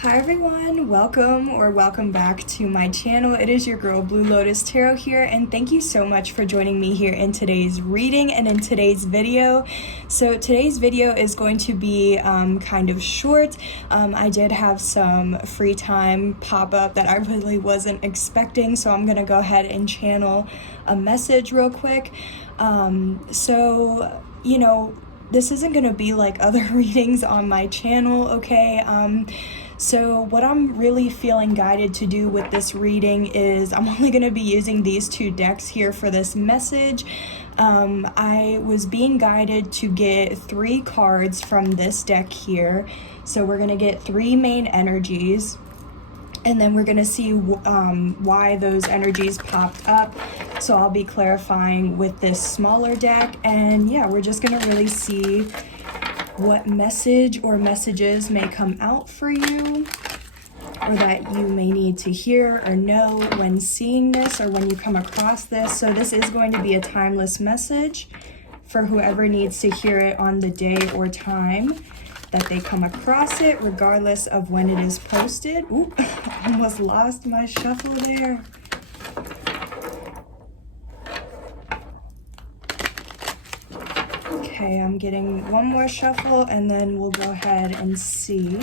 Hi everyone, welcome back to my channel. It is your girl Blue Lotus Tarot here, and thank you so much for joining me here in today's reading and in today's video. So today's video is going to be kind of short. I did have some free time pop up that I really wasn't expecting, so I'm gonna go ahead and channel a message real quick. This isn't gonna be like other readings on my channel, okay? So what I'm really feeling guided to do with this reading is I'm only going to be using these two decks here for this message. I was being guided to get 3 cards from this deck here. So we're going to get 3 main energies, and then we're going to see why those energies popped up. So I'll be clarifying with this smaller deck, and yeah, we're just going to really see what message or messages may come out for you, or that you may need to hear or know when seeing this or when you come across this. So this is going to be a timeless message for whoever needs to hear it on the day or time that they come across it, regardless of when it is posted. Ooh, almost lost my shuffle there. Okay, I'm getting one more shuffle, and then we'll go ahead and see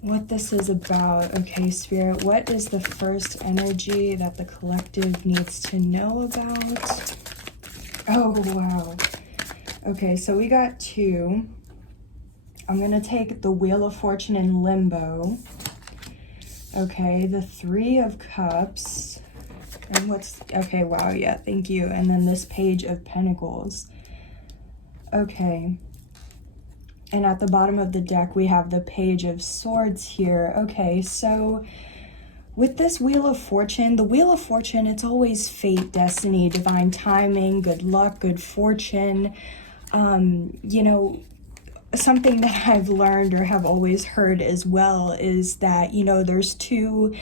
what this is about. Okay, Spirit, what is the first energy that the collective needs to know about? Oh, wow. Okay, so we got 2. I'm going to take the Wheel of Fortune in limbo. Okay, the 3 of Cups. And okay, wow, yeah, thank you. And then this Page of Pentacles. Okay. And at the bottom of the deck, we have the Page of Swords here. Okay, so with this Wheel of Fortune, the Wheel of Fortune, it's always fate, destiny, divine timing, good luck, good fortune. Something that I've learned or have always heard as well is that, there's 2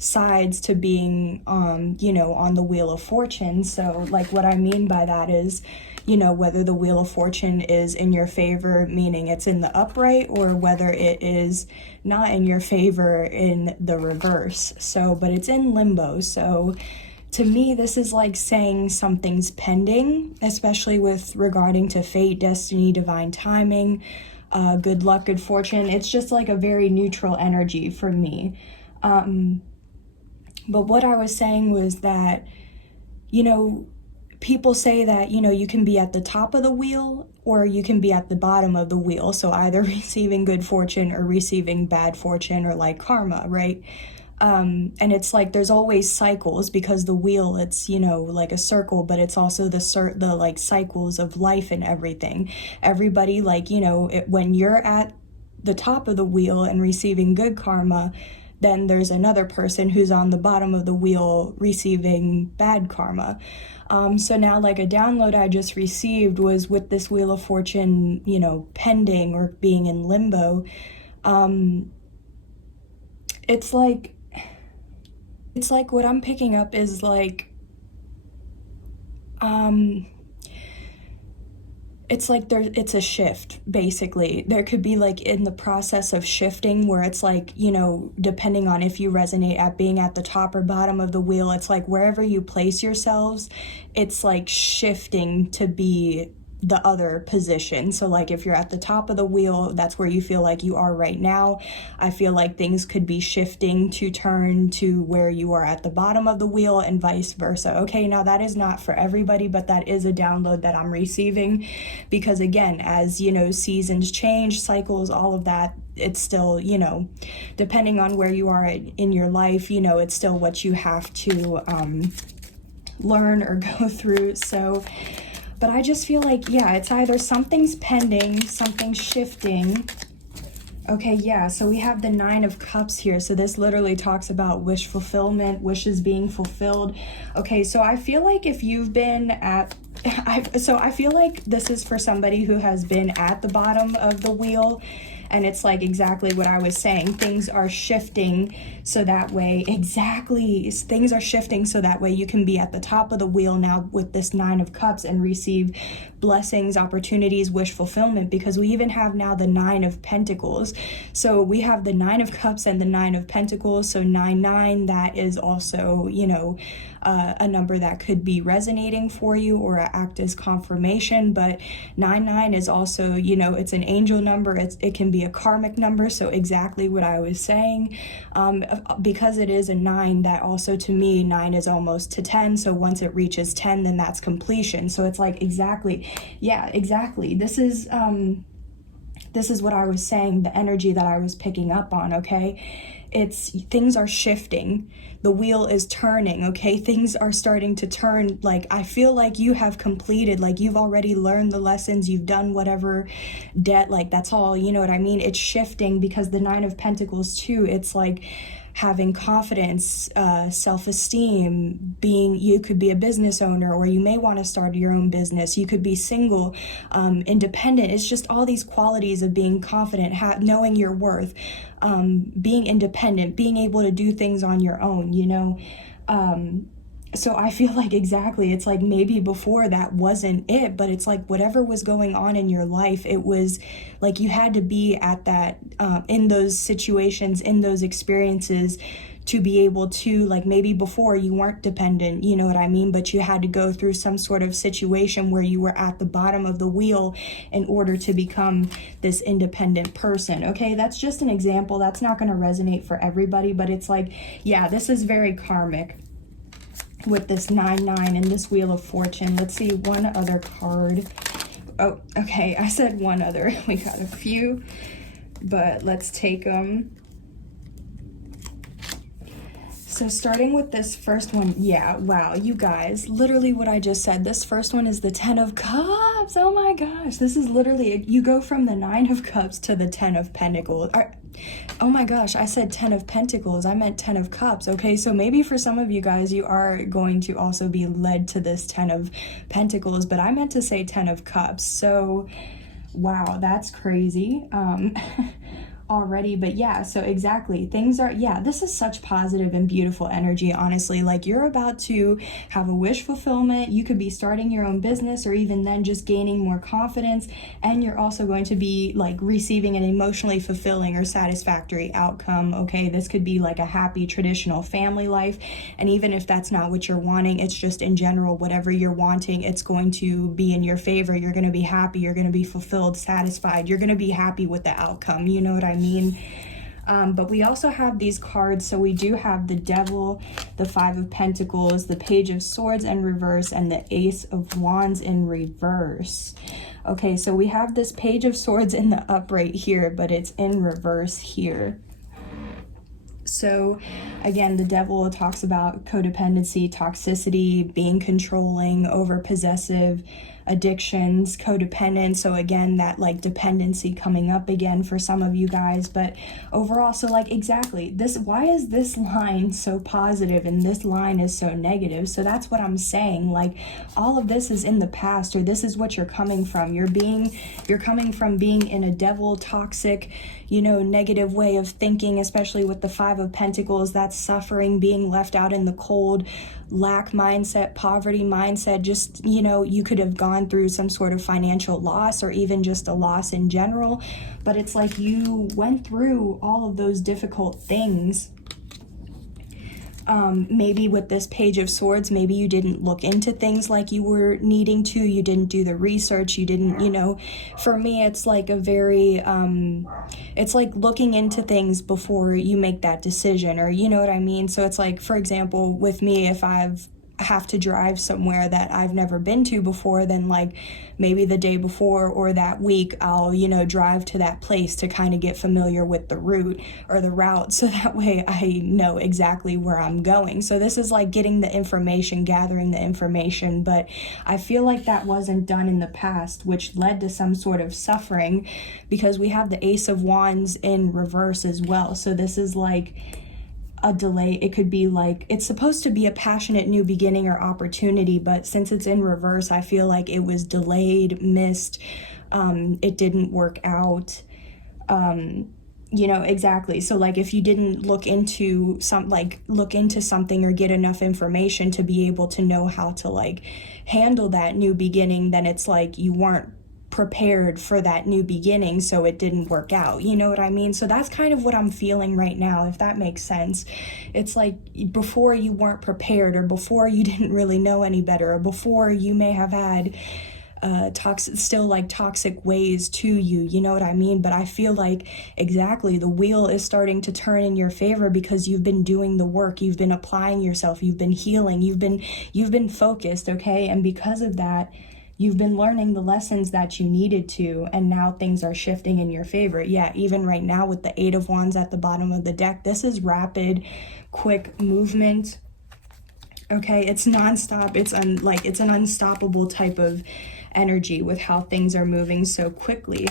sides to being, on the Wheel of Fortune. So like what I mean by that is, whether the Wheel of Fortune is in your favor, meaning it's in the upright, or whether it is not in your favor in the reverse. So, but it's in limbo. So to me, this is like saying something's pending, especially with regarding to fate, destiny, divine timing, good luck, good fortune. It's just like a very neutral energy for me. But what I was saying was that, people say that, you can be at the top of the wheel or you can be at the bottom of the wheel. So either receiving good fortune or receiving bad fortune, or like karma, right? And it's like there's always cycles, because the wheel, it's, like a circle, but it's also the like cycles of life and everything. Everybody, like, when you're at the top of the wheel and receiving good karma, then there's another person who's on the bottom of the wheel receiving bad karma. So now, like, a download I just received was with this Wheel of Fortune, pending or being in limbo. It's like what I'm picking up is like, it's like it's a shift, basically. There could be like in the process of shifting where it's like, depending on if you resonate at being at the top or bottom of the wheel, it's like wherever you place yourselves, it's like shifting to be the other position. So like if you're at the top of the wheel, that's where you feel like you are right now. I feel like things could be shifting to turn to where you are at the bottom of the wheel, and vice versa. Okay, now that is not for everybody, but that is a download that I'm receiving, because again, as seasons change, cycles, all of that, it's still, depending on where you are in your life, it's still what you have to learn or go through. So, but I just feel like, yeah, it's either something's pending, something's shifting. Okay, yeah, so we have the 9 of Cups here. So this literally talks about wish fulfillment, wishes being fulfilled. Okay, so I feel like if you've been at, I feel like this is for somebody who has been at the bottom of the wheel, And it's like exactly what I was saying. Things are shifting so that way, exactly, things are shifting so that way you can be at the top of the wheel now with this 9 of Cups and receive blessings, opportunities, wish fulfillment, because we even have now the 9 of Pentacles. So we have the 9 of Cups and the 9 of Pentacles. So 9-9, that is also, you know, a number that could be resonating for you or act as confirmation. But 9-9 is also, you know, it's an angel number. It can be a karmic number. So exactly what I was saying, because it is a 9, that also to me, 9 is almost to 10. So once it reaches 10, then that's completion. So it's like, exactly. Yeah, exactly. This is what I was saying, the energy that I was picking up on, okay? It's things are shifting. The wheel is turning, okay? Things are starting to turn. Like, I feel like you have completed, like you've already learned the lessons, you've done whatever debt, like that's all, you know what I mean? It's shifting because the 9 of Pentacles too, it's like having confidence, self-esteem, you could be a business owner, or you may want to start your own business. You could be single, independent. It's just all these qualities of being confident, knowing your worth, being independent, being able to do things on your own, you know? So I feel like exactly, it's like maybe before that wasn't it, but it's like whatever was going on in your life, it was like you had to be at that, in those situations, in those experiences, to be able to, like, maybe before you weren't dependent, you know what I mean? But you had to go through some sort of situation where you were at the bottom of the wheel in order to become this independent person, okay? That's just an example. That's not going to resonate for everybody, but it's like, yeah, this is very karmic with this 9-9 and this Wheel of Fortune. Let's see, one other card. Oh, okay, I said one other. We got a few, but let's take them. So starting with this first one, yeah, wow, you guys, literally what I just said. This first one is the 10 of Cups. Oh my gosh, this is literally, you go from the 9 of Cups to the 10 of Pentacles. Oh my gosh, I said 10 of Pentacles. I meant 10 of Cups. Okay, so maybe for some of you guys, you are going to also be led to this 10 of Pentacles, but I meant to say 10 of Cups. So, wow, that's crazy. Already, but yeah, so exactly, things are, yeah, this is such positive and beautiful energy, honestly. Like, you're about to have a wish fulfillment. You could be starting your own business, or even then just gaining more confidence, and you're also going to be like receiving an emotionally fulfilling or satisfactory outcome, okay? This could be like a happy traditional family life, and even if that's not what you're wanting, it's just in general, whatever you're wanting, it's going to be in your favor. You're going to be happy, you're going to be fulfilled, satisfied, you're going to be happy with the outcome, you know what I mean? But we also have these cards. So we do have the Devil, the 5 of Pentacles, the Page of Swords in reverse, and the Ace of Wands in reverse. Okay, so we have this Page of Swords in the upright here, but it's in reverse here. So again, the Devil talks about codependency, toxicity, being controlling, over possessive, addictions, codependent. So again, that like dependency coming up again for some of you guys. But overall, so like exactly this, why is this line so positive and this line is so negative? So that's what I'm saying. Like, all of this is in the past, or this is what you're coming from. You're coming from being in a devil, toxic, you know, negative way of thinking, especially with the 5 of Pentacles. That's suffering, being left out in the cold, lack mindset, poverty mindset. Just, you know, you could have gone through some sort of financial loss, or even just a loss in general, but it's like you went through all of those difficult things. Maybe with this Page of Swords, maybe you didn't look into things like you were needing to, you didn't do the research, you didn't, you know, for me, it's like a very, it's like looking into things before you make that decision, or you know what I mean? So it's like, for example, with me, if have to drive somewhere that I've never been to before, then like maybe the day before or that week, I'll, you know, drive to that place to kind of get familiar with the route or the route, so that way I know exactly where I'm going. So this is like getting the information, gathering the information, but I feel like that wasn't done in the past, which led to some sort of suffering, because we have the Ace of Wands in reverse as well. So this is like a delay. It could be like, it's supposed to be a passionate new beginning or opportunity, but since it's in reverse, I feel like it was delayed, missed, it didn't work out. You know, exactly. So like if you didn't look into something or get enough information to be able to know how to like handle that new beginning, then it's like you weren't prepared for that new beginning, so it didn't work out. You know what I mean? So that's kind of what I'm feeling right now, if that makes sense. It's like before you weren't prepared, or before you didn't really know any better, or before you may have had toxic ways to you, you know what I mean? But I feel like exactly the wheel is starting to turn in your favor because you've been doing the work, you've been applying yourself, you've been healing, you've been focused, okay? And because of that, you've been learning the lessons that you needed to, and now things are shifting in your favor. Yeah, even right now with the 8 of Wands at the bottom of the deck, this is rapid, quick movement. Okay, it's nonstop. It's an unstoppable type of energy with how things are moving so quickly.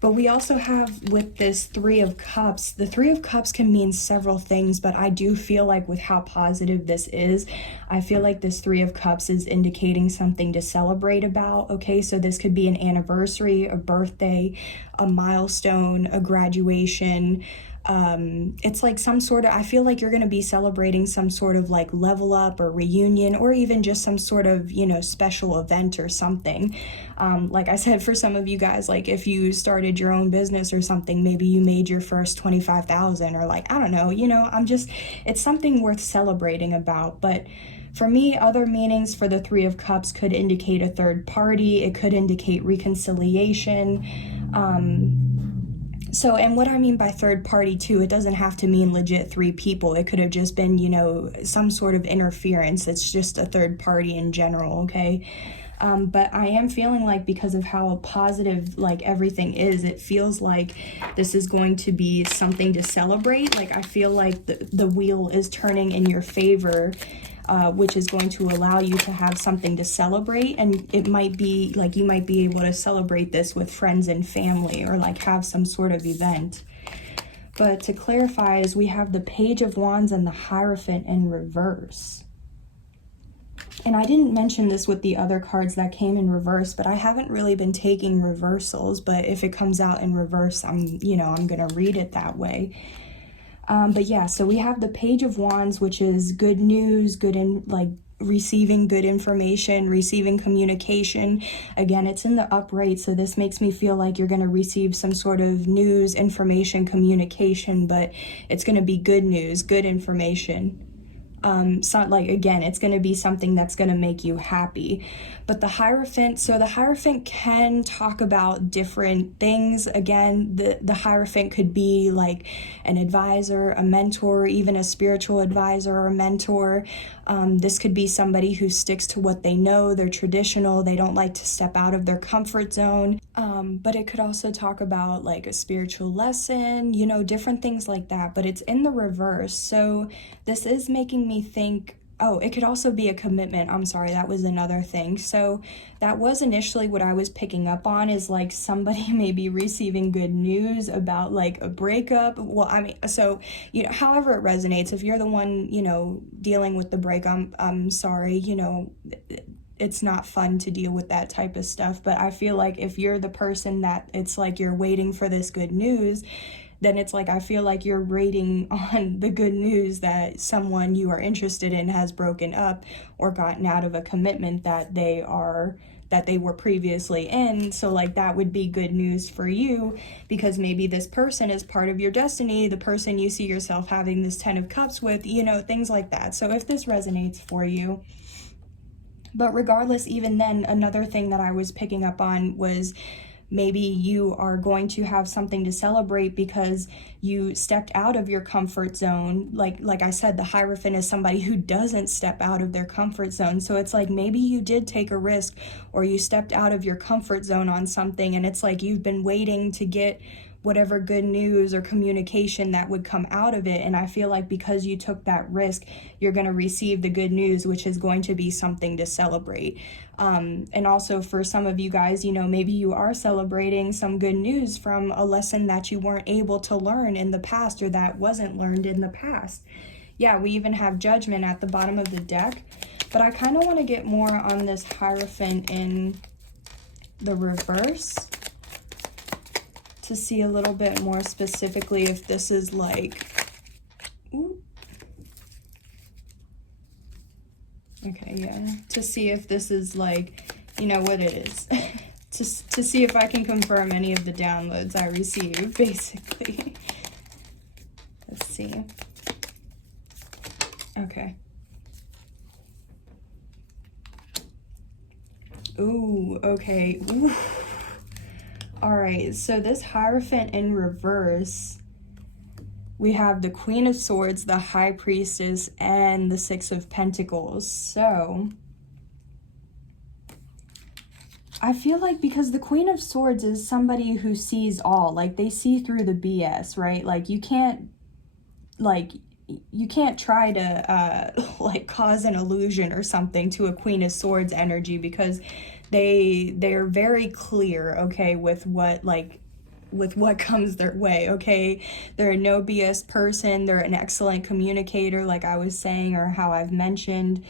But we also have with this 3 of Cups, the 3 of Cups can mean several things, but I do feel like with how positive this is, I feel like this 3 of Cups is indicating something to celebrate about, okay? So this could be an anniversary, a birthday, a milestone, a graduation. It's like some sort of, I feel like you're going to be celebrating some sort of like level up or reunion, or even just some sort of, you know, special event or something. Like I said, for some of you guys, like if you started your own business or something, maybe you made your first 25,000, or like, I don't know, you know, it's something worth celebrating about. But for me, other meanings for the 3 of Cups could indicate a third party. It could indicate reconciliation. So, and what I mean by third party too, it doesn't have to mean legit 3 people. It could have just been, you know, some sort of interference. It's just a third party in general, okay? But I am feeling like, because of how positive like everything is, it feels like this is going to be something to celebrate. Like I feel like the wheel is turning in your favor, which is going to allow you to have something to celebrate. And it might be like you might be able to celebrate this with friends and family, or like have some sort of event. But to clarify, is we have the Page of Wands and the Hierophant in reverse. And I didn't mention this with the other cards that came in reverse, but I haven't really been taking reversals. But if it comes out in reverse, I'm going to read it that way. But yeah, so we have the Page of Wands, which is good news, receiving good information, receiving communication. Again, it's in the upright, so this makes me feel like you're going to receive some sort of news, information, communication, but it's going to be good news, good information. Again, it's going to be something that's going to make you happy. But the Hierophant, so the Hierophant can talk about different things. Again, the Hierophant could be like an advisor, a mentor, even a spiritual advisor or a mentor. This could be somebody who sticks to what they know, they're traditional, they don't like to step out of their comfort zone. But it could also talk about like a spiritual lesson, you know, different things like that. But it's in the reverse. So this is making me think, oh, it could also be a commitment. I'm sorry, that was another thing. So that was initially what I was picking up on, is like somebody may be receiving good news about like a breakup. Well, I mean, so, you know, however it resonates, if you're the one, you know, dealing with the breakup, I'm sorry, you know, it's not fun to deal with that type of stuff. But I feel like if you're the person that it's like you're waiting for this good news, then it's like I feel like you're rating on the good news that someone you are interested in has broken up or gotten out of a commitment that they were previously in. So like that would be good news for you, because maybe this person is part of your destiny, the person you see yourself having this 10 of Cups with, you know, things like that. So if this resonates for you. But regardless, even then, another thing that I was picking up on was maybe you are going to have something to celebrate because you stepped out of your comfort zone. Like I said, the Hierophant is somebody who doesn't step out of their comfort zone. So it's like maybe you did take a risk, or you stepped out of your comfort zone on something, and it's like you've been waiting to get whatever good news or communication that would come out of it. And I feel like because you took that risk, you're going to receive the good news, which is going to be something to celebrate. And also for some of you guys, you know, maybe you are celebrating some good news from a lesson that you weren't able to learn in the past, or that wasn't learned in the past. Yeah, we even have Judgment at the bottom of the deck. But I kind of want to get more on this Hierophant in the reverse to see a little bit more specifically if this is like, ooh. Okay, yeah, to see if this is like, you know what it is. to see if I can confirm any of the downloads I receive, basically. Let's see. Okay. Ooh, okay. Ooh. All right, so this Hierophant in reverse, we have the Queen of Swords, the High Priestess, and the Six of Pentacles. So I feel like because the Queen of Swords is somebody who sees all, like they see through the BS, right? Like you can't try to like cause an illusion or something to a Queen of Swords energy, because they're very clear, okay, with what comes their way, okay? They're a no BS person. They're an excellent communicator, like I was saying, or how I've mentioned.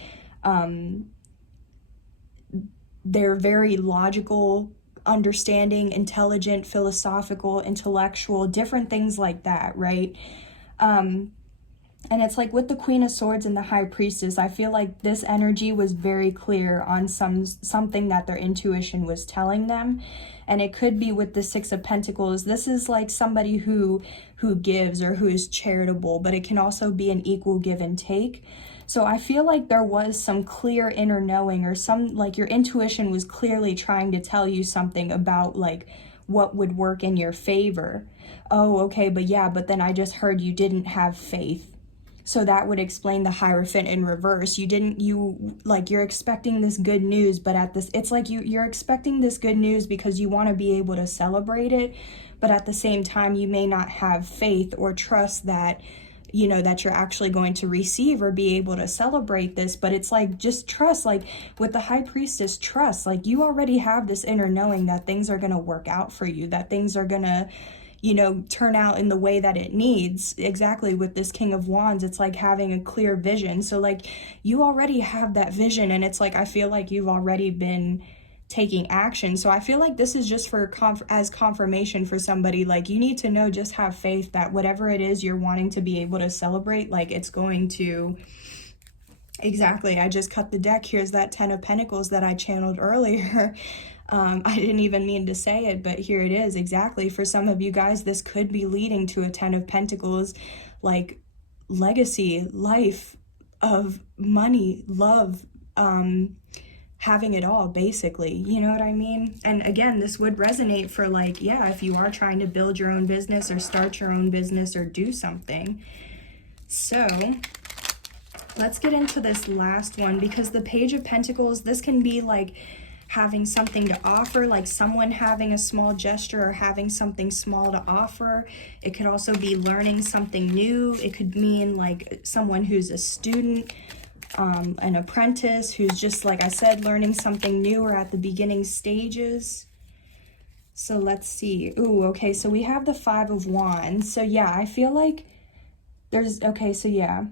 They're very logical, understanding, intelligent, philosophical, intellectual, different things like that, right? And it's like with the Queen of Swords and the High Priestess, I feel like this energy was very clear on something that their intuition was telling them. And it could be with the Six of Pentacles. This is like somebody who gives or who is charitable, but it can also be an equal give and take. So I feel like there was some clear inner knowing, or some, like your intuition was clearly trying to tell you something about like what would work in your favor. Oh, okay, but yeah, but then I just heard you didn't have faith. So that would explain the Hierophant in reverse. You're expecting this good news, but it's like you're expecting this good news because you want to be able to celebrate it, but at the same time, you may not have faith or trust that, you know, that you're actually going to receive or be able to celebrate this. But it's like, just trust, like with the High Priestess, trust, like you already have this inner knowing that things are going to work out for you, that things are going to, you know, turn out in the way that it needs. Exactly with this King of Wands, it's like having a clear vision. So like you already have that vision, and it's like I feel like you've already been taking action. So I feel like this is just for as confirmation for somebody. Like you need to know, just have faith that whatever it is you're wanting to be able to celebrate, like it's going to. Exactly, I just cut the deck. Here's that Ten of Pentacles that I channeled earlier. I didn't even mean to say it, but here it is. Exactly. For some of you guys, this could be leading to a Ten of Pentacles, like legacy, life of money, love, having it all, basically. You know what I mean? And again, this would resonate for like, yeah, if you are trying to build your own business or start your own business or do something. So let's get into this last one, because the Page of Pentacles, this can be like having something to offer, like someone having a small gesture or having something small to offer. It could also be learning something new. It could mean like someone who's a student, an apprentice who's just, like I said, learning something new or at the beginning stages. So let's see. Ooh, okay, so we have the Five of Wands. So yeah, I feel like there's, okay, so yeah,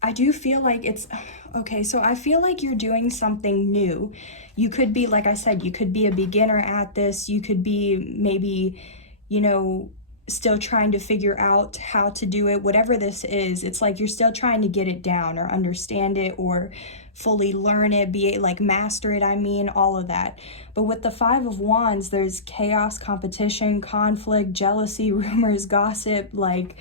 I do feel like it's, okay, so I feel like you're doing something new. You could be, like I said, you could be a beginner at this. You could be maybe, you know, still trying to figure out how to do it. Whatever this is, it's like you're still trying to get it down or understand it or fully learn it, like master it, I mean, all of that. But with the Five of Wands, there's chaos, competition, conflict, jealousy, rumors, gossip, like,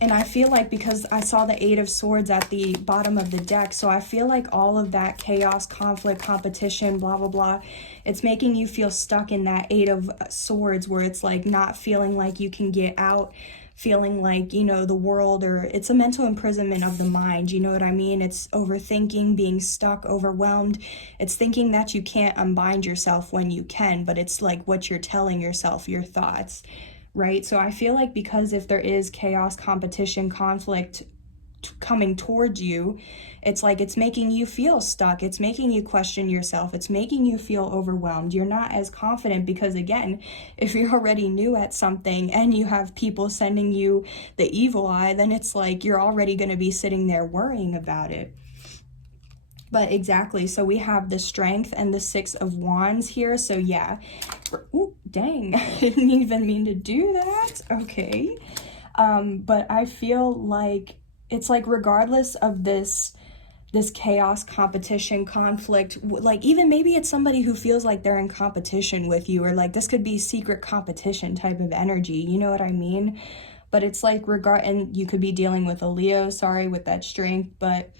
and I feel like, because I saw the Eight of Swords at the bottom of the deck, so I feel like all of that chaos, conflict, competition, blah, blah, blah, it's making you feel stuck in that Eight of Swords, where it's like not feeling like you can get out, feeling like, you know, the world, or it's a mental imprisonment of the mind, you know what I mean? It's overthinking, being stuck, overwhelmed. It's thinking that you can't unbind yourself when you can, but it's like what you're telling yourself, your thoughts. Right? So I feel like, because if there is chaos, competition, conflict coming towards you, it's like it's making you feel stuck. It's making you question yourself. It's making you feel overwhelmed. You're not as confident, because again, if you're already new at something and you have people sending you the evil eye, then it's like you're already going to be sitting there worrying about it. But exactly, so we have the Strength and the Six of Wands here. So yeah, ooh, dang, I didn't even mean to do that. Okay. But I feel like it's like, regardless of this chaos, competition, conflict, like even maybe it's somebody who feels like they're in competition with you, or like this could be secret competition type of energy, you know what I mean? But it's like, and you could be dealing with a Leo, sorry, with that Strength, but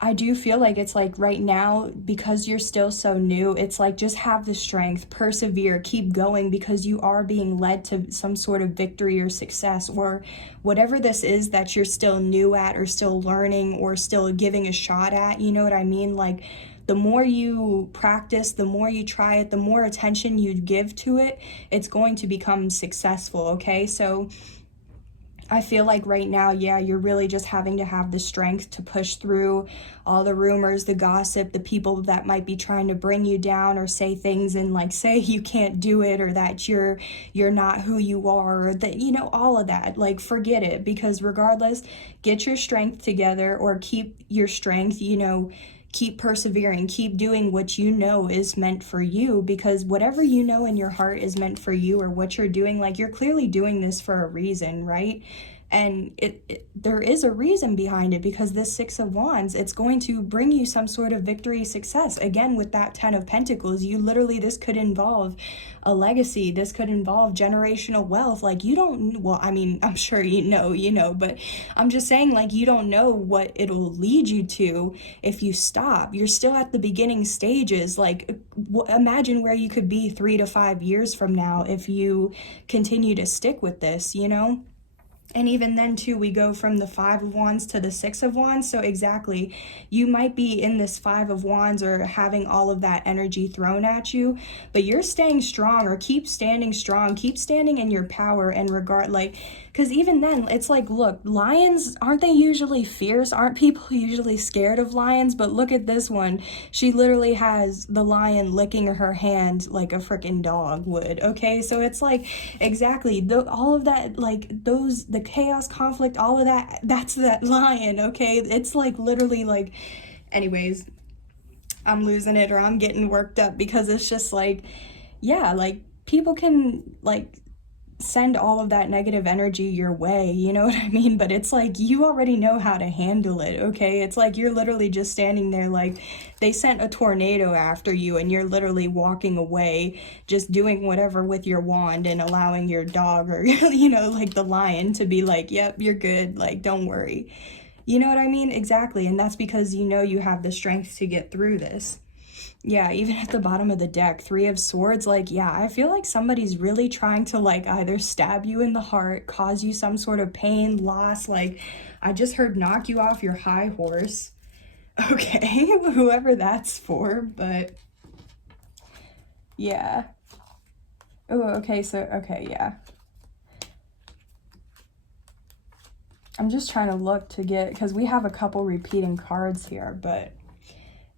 I do feel like it's like right now, because you're still so new, it's like, just have the strength, persevere, keep going, because you are being led to some sort of victory or success, or whatever this is that you're still new at, or still learning, or still giving a shot at, you know what I mean? Like, the more you practice, the more you try it, the more attention you give to it, it's going to become successful, okay? So I feel like right now, yeah, you're really just having to have the strength to push through all the rumors, the gossip, the people that might be trying to bring you down, or say things and like say you can't do it, or that you're not who you are, or that, you know, all of that. Like, forget it, because regardless, get your strength together, or keep your strength, you know, keep persevering, keep doing what you know is meant for you, because whatever you know in your heart is meant for you, or what you're doing, like, you're clearly doing this for a reason, right? And there is a reason behind it, because this Six of Wands, it's going to bring you some sort of victory, success. Again, with that Ten of Pentacles, you literally, this could involve a legacy, this could involve generational wealth. Like, you don't, well, I mean, I'm sure you know, but I'm just saying, like, you don't know what it'll lead you to if you stop. You're still at the beginning stages. Like, imagine where you could be 3 to 5 years from now if you continue to stick with this, you know? And even then too, we go from the Five of Wands to the Six of Wands. So exactly, you might be in this Five of Wands, or having all of that energy thrown at you, but you're staying strong, or keep standing strong, keep standing in your power and regard, like, because even then, it's like, look, lions, aren't they usually fierce? Aren't people usually scared of lions? But look at this one. She literally has the lion licking her hand like a freaking dog would, okay? So it's like, exactly, all of that, like, the chaos, conflict, all of that, that's that lion, okay? It's like, literally, like, anyways, I'm losing it, or I'm getting worked up, because it's just like, yeah, like, people can, like, send all of that negative energy your way, you know what I mean? But it's like, you already know how to handle it, okay? It's like, you're literally just standing there, like, they sent a tornado after you, and you're literally walking away, just doing whatever with your wand, and allowing your dog, or, you know, like the lion, to be like, yep, you're good, like, don't worry. You know what I mean? Exactly. And that's because you know you have the strength to get through this. Yeah, even at the bottom of the deck, Three of Swords, like, yeah, I feel like somebody's really trying to, like, either stab you in the heart, cause you some sort of pain, loss, like, I just heard knock you off your high horse. Okay, whoever that's for, but yeah. Oh, okay, so, okay, yeah. I'm just trying to look to get, because we have a couple repeating cards here, but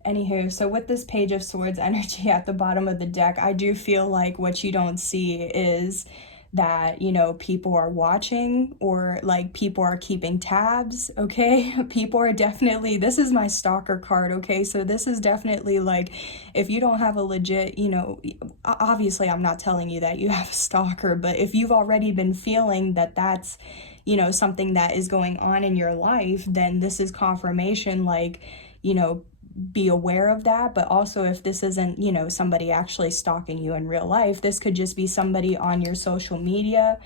anywho, so with this Page of Swords energy at the bottom of the deck, I do feel like what you don't see is that, you know, people are watching, or like people are keeping tabs, okay? People are definitely, this is my stalker card, okay? So this is definitely like, if you don't have a legit, you know, obviously I'm not telling you that you have a stalker, but if you've already been feeling that that's, you know, something that is going on in your life, then this is confirmation, like, you know, be aware of that. But also, if this isn't, you know, somebody actually stalking you in real life, this could just be somebody on your social media,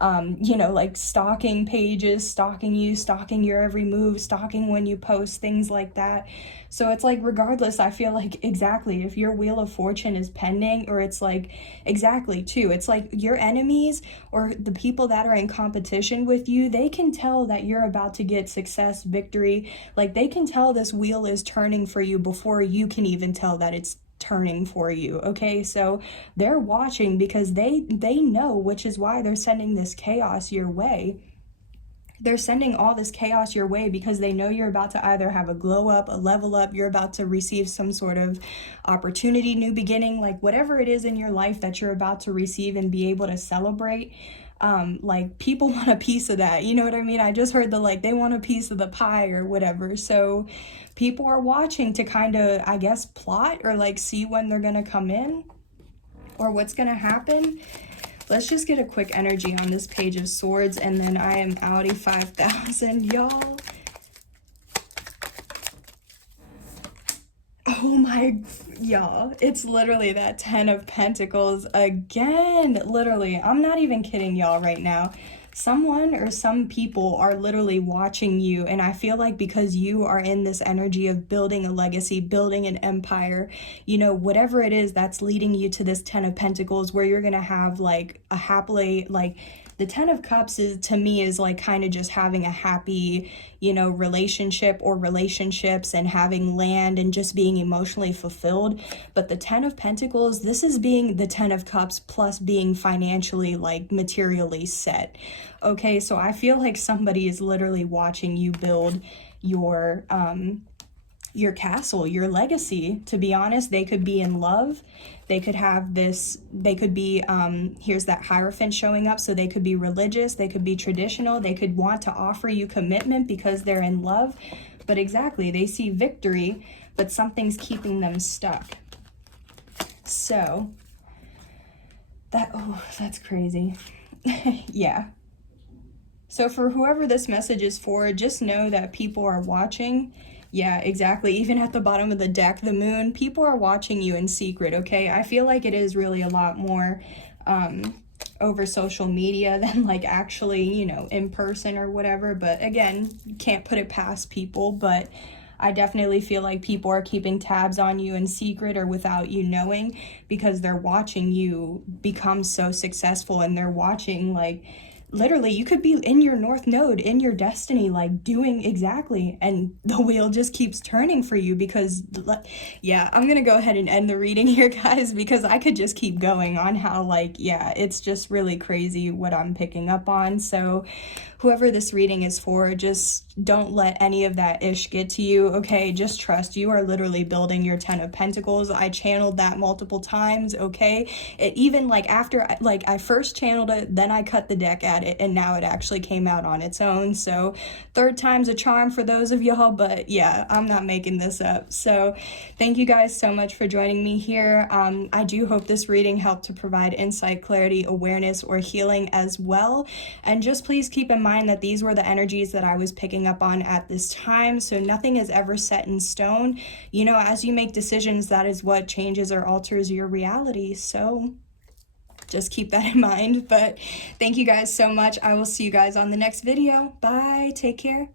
you know, like stalking pages, stalking you, stalking your every move, stalking when you post, things like that. So it's like, regardless, I feel like, exactly, if your Wheel of Fortune is pending, or it's like, exactly, too, it's like your enemies, or the people that are in competition with you, they can tell that you're about to get success, victory, like, they can tell this wheel is turning for you before you can even tell that it's turning for you, okay? So they're watching, because they know, which is why they're sending this chaos your way. They're sending all this chaos your way because they know you're about to either have a glow up, a level up, you're about to receive some sort of opportunity, new beginning, like whatever it is in your life that you're about to receive and be able to celebrate. like people want a piece of that, you know what I mean? I just heard the like they want a piece of the pie or whatever. So people are watching to kind of, I guess, plot or like see when they're gonna come in or what's gonna happen. Let's just get a quick energy on this Page of Swords, and then I am outie 5,000, y'all. Oh my, y'all, it's literally that 10 of Pentacles again. Literally, I'm not even kidding y'all right now. Someone or some people are literally watching you, and I feel like because you are in this energy of building a legacy, building an empire, you know, whatever it is that's leading you to this 10 of Pentacles where you're gonna have like a happily, like the 10 of Cups is, to me, is like kind of just having a happy, you know, relationship or relationships and having land and just being emotionally fulfilled. But the 10 of Pentacles, this is being the 10 of Cups plus being financially, like materially set. Okay, so I feel like somebody is literally watching you build your castle, your legacy. To be honest, they could be in love. They could have this, they could be, here's that Hierophant showing up. So they could be religious, they could be traditional, they could want to offer you commitment because they're in love. But exactly, they see victory, but something's keeping them stuck. So that, oh, that's crazy. Yeah. So for whoever this message is for, just know that people are watching. Yeah, exactly. Even at the bottom of the deck, the moon, people are watching you in secret, okay? I feel like it is really a lot more over social media than like actually, you know, in person or whatever. But again, can't put it past people. But I definitely feel like people are keeping tabs on you in secret or without you knowing, because they're watching you become so successful, and they're watching, like, literally, you could be in your North Node, in your destiny, like doing exactly, and the wheel just keeps turning for you because, yeah, I'm gonna go ahead and end the reading here, guys, because I could just keep going on how, like, yeah, it's just really crazy what I'm picking up on. So whoever this reading is for, just don't let any of that ish get to you, okay? Just trust you are literally building your 10 of Pentacles. I channeled that multiple times, okay? It even, like, after, like, I first channeled it, then I cut the deck at it, and now it actually came out on its own. So third time's a charm for those of y'all, but yeah, I'm not making this up. So thank you guys so much for joining me here. I do hope this reading helped to provide insight, clarity, awareness, or healing as well. And just please keep in mind that these were the energies that I was picking up on at this time. So nothing is ever set in stone. You know, as you make decisions, that is what changes or alters your reality. So just keep that in mind. But thank you guys so much. I will see you guys on the next video. Bye. Take care.